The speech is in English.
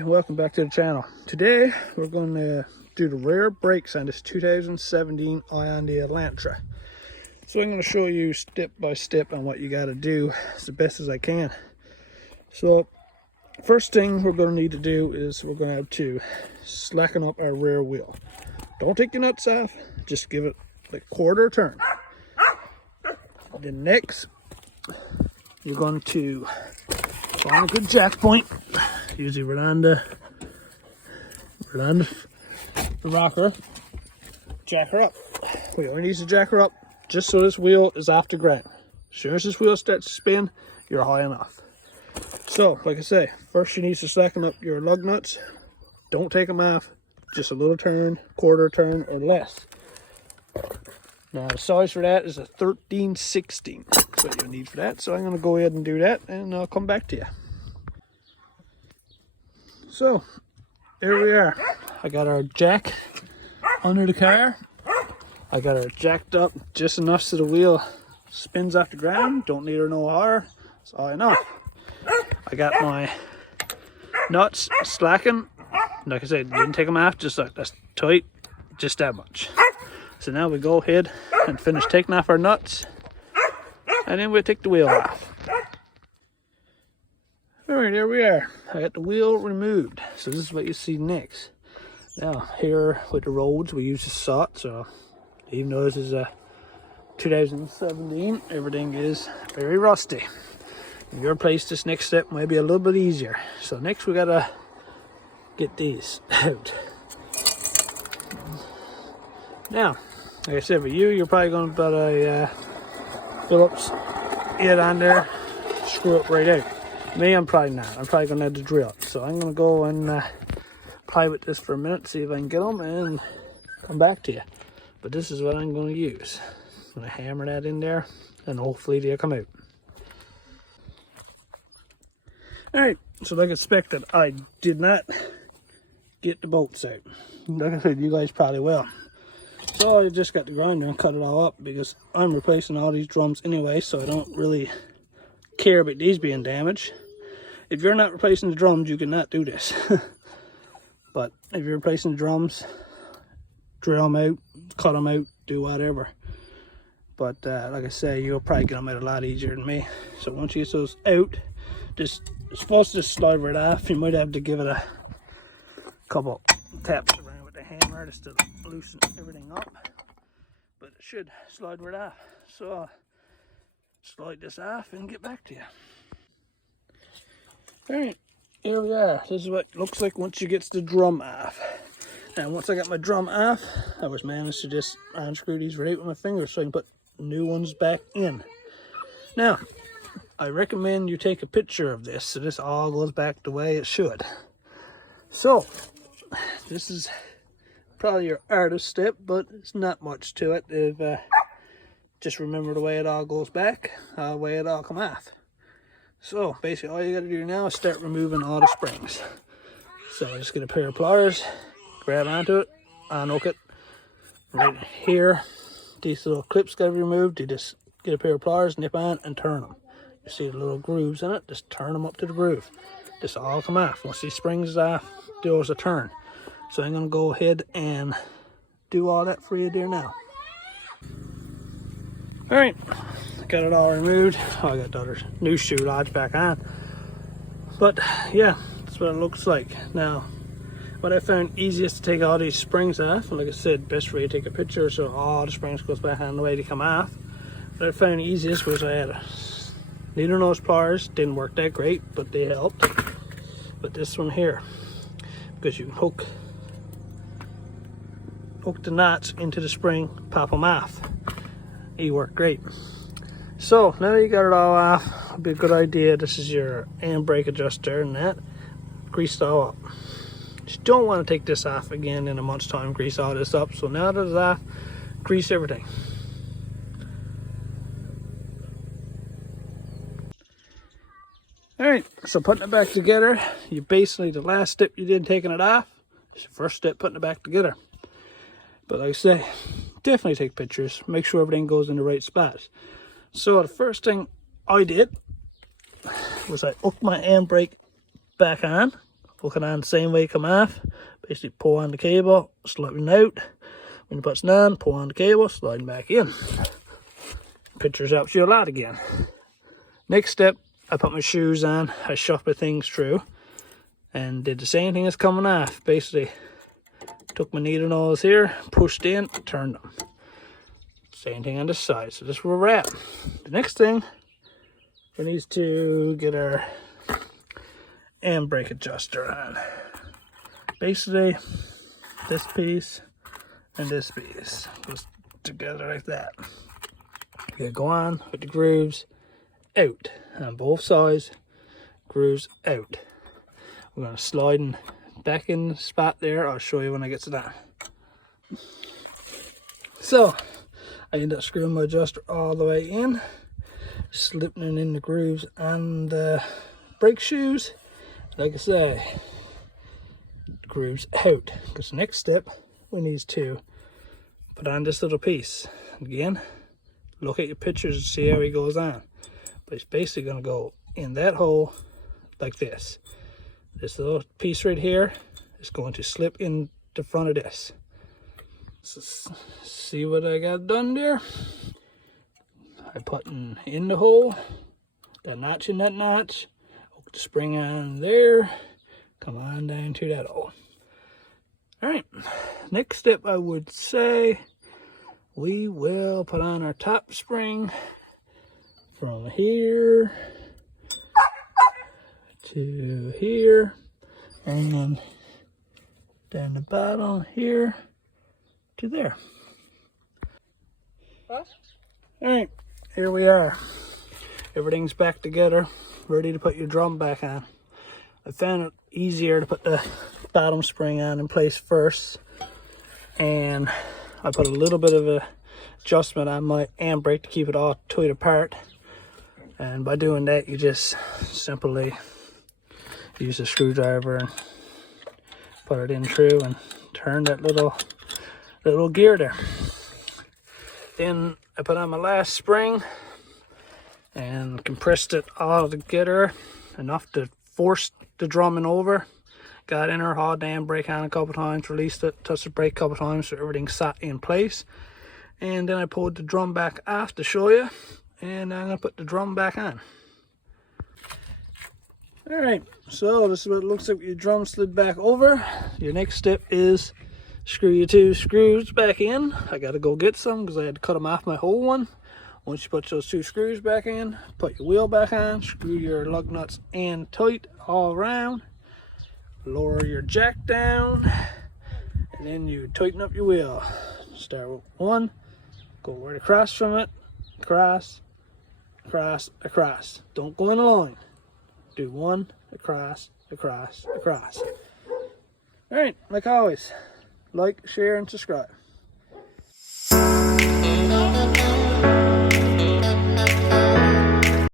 Hi, welcome back to the channel. Today we're going to do the rear brakes on this 2017 Hyundai Elantra. So I'm going to show you step by step on what you got to do as the best as I can. So first thing we're going to need to do is we're going to have to slacken up our rear wheel. Don't take your nuts off, just give it like a quarter turn. Then next you're going to find a good jack point, usually right on the rocker. Jack her up. We only need to jack her up just so this wheel is off the ground. As soon as this wheel starts to spin, you're high enough. So, like I say, first you need to slacken up your lug nuts. Don't take them off. Just a little turn, quarter turn or less. Now the size for that is a 13/16. That's what you need for that. So I'm going to go ahead and do that and I'll come back to you. So there we are. I got our jack under the car. I got her jacked up just enough so the wheel spins off the ground. Don't need her no higher. That's all enough. I got my nuts slacking. Like I said, didn't take them off, just like that's tight, just that much. So now we go ahead and finish taking off our nuts, and then we'll take the wheel off. Alright, there we are. I got the wheel removed. So this is what you see next. Now here with the roads, we use the salt, so even though this is a 2017, everything is very rusty. In your place, this next step might be a little bit easier. So next we gotta get these out. Now, like I said, for you, you're probably going to put a Phillips head on there, screw it right out. Me, I'm probably not. I'm probably going to have to drill it. So I'm going to go and play with this for a minute, see if I can get them, and come back to you. But this is what I'm going to use. I'm going to hammer that in there, and hopefully they'll come out. Alright, so like expected, I did not get the bolts out. Like I said, you guys probably will. So I just got the grinder and cut it all up because I'm replacing all these drums anyway, so I don't really care about these being damaged. If you're not replacing the drums, you cannot do this. But if you're replacing the drums, drill them out, cut them out, do whatever. But like I say, you'll probably get them out a lot easier than me. So once you get those out, it's supposed to just slide right off. You might have to give it a couple taps around with the hammer just to loosen everything up, but it should slide right off. So I'll slide this off and get back to you. Alright, here we are. This is what it looks like once you get the drum off. Now once I got my drum off, I was managed to just unscrew these right out with my fingers so I can put new ones back in. Now I recommend you take a picture of this so this all goes back the way it should. So this is probably your hardest step, but it's not much to it. If just remember the way it all goes back, the way it all come off. So basically all you got to do now is start removing all the springs. So just get a pair of pliers, grab onto it, unhook it. Right here, these little clips got to be removed. You just get a pair of pliers, nip on and turn them. You see the little grooves in it, just turn them up to the groove. This all come off. Once these springs off, there's a turn. So I'm going to go ahead and do all that for you there now. Alright, got it all removed. I got the other new shoe lodged back on. But yeah, that's what it looks like. Now, what I found easiest to take all these springs off, and like I said, best way to take a picture so all the springs goes back on the way to come off. What I found easiest was I had a needle nose pliers. Didn't work that great, but they helped. But this one here, because you can hook the knots into the spring, pop them off. It worked great. So now that you got it all off, it'd be a good idea. This is your handbrake adjuster and that. Grease it all up. You don't want to take this off again in a month's time. Grease all this up. So now that it's off, grease everything. Alright, so putting it back together, you basically, the last step you did taking it off, is your first step putting it back together. But like I say, definitely take pictures, make sure everything goes in the right spots. So the first thing I did was I hooked my handbrake back on, hook it on the same way it come off. Basically pull on the cable, sliding out. When it puts on, pull on the cable, sliding back in. Pictures helps you a lot again. Next step, I put my shoes on, I shuffled my things through, and did the same thing as coming off. Basically, took my needle nose here, pushed in, turned them. Same thing on this side, so this is where we're at. The next thing, we need to get our handbrake adjuster on. Basically, this piece and this piece goes together like that. You're gonna go on with the grooves out on both sides, grooves out. We're gonna slide in back in the spot there. I'll show you when I get to that. So I end up screwing my adjuster all the way in, slipping it in the grooves on the brake shoes. Like I say, grooves out. Because the next step, we need to put on this little piece. Again, look at your pictures and see how he goes on. But it's basically going to go in that hole like this. This little piece right here is going to slip in the front of this. So see what I got done there? I put in the hole, that notch in that notch, hook the spring on there, come on down to that hole. Alright, next step I would say we will put on our top spring from here to here, and down the bottom here to there. Alright, here we are. Everything's back together, ready to put your drum back on. I found it easier to put the bottom spring on in place first, and I put a little bit of a adjustment on my handbrake to keep it all tight apart. And by doing that, you just simply use a screwdriver and put it in true and turn that little gear there. Then I put on my last spring and compressed it all together enough to force the drumming over. Got in her, hauled the handbrake on a couple times, released it, touched the brake a couple times so everything sat in place. And then I pulled the drum back off to show you, and I'm gonna put the drum back on. Alright, so this is what it looks like with your drum slid back over. Your next step is screw your two screws back in. I gotta go get some because I had to cut them off my whole one. Once you put those two screws back in, put your wheel back on, screw your lug nuts in tight all around, lower your jack down, and then you tighten up your wheel. Start with one, go right across from it, across, across, across. Don't go in a line. Do one, across, across, across. Alright, like always, like, share, and subscribe.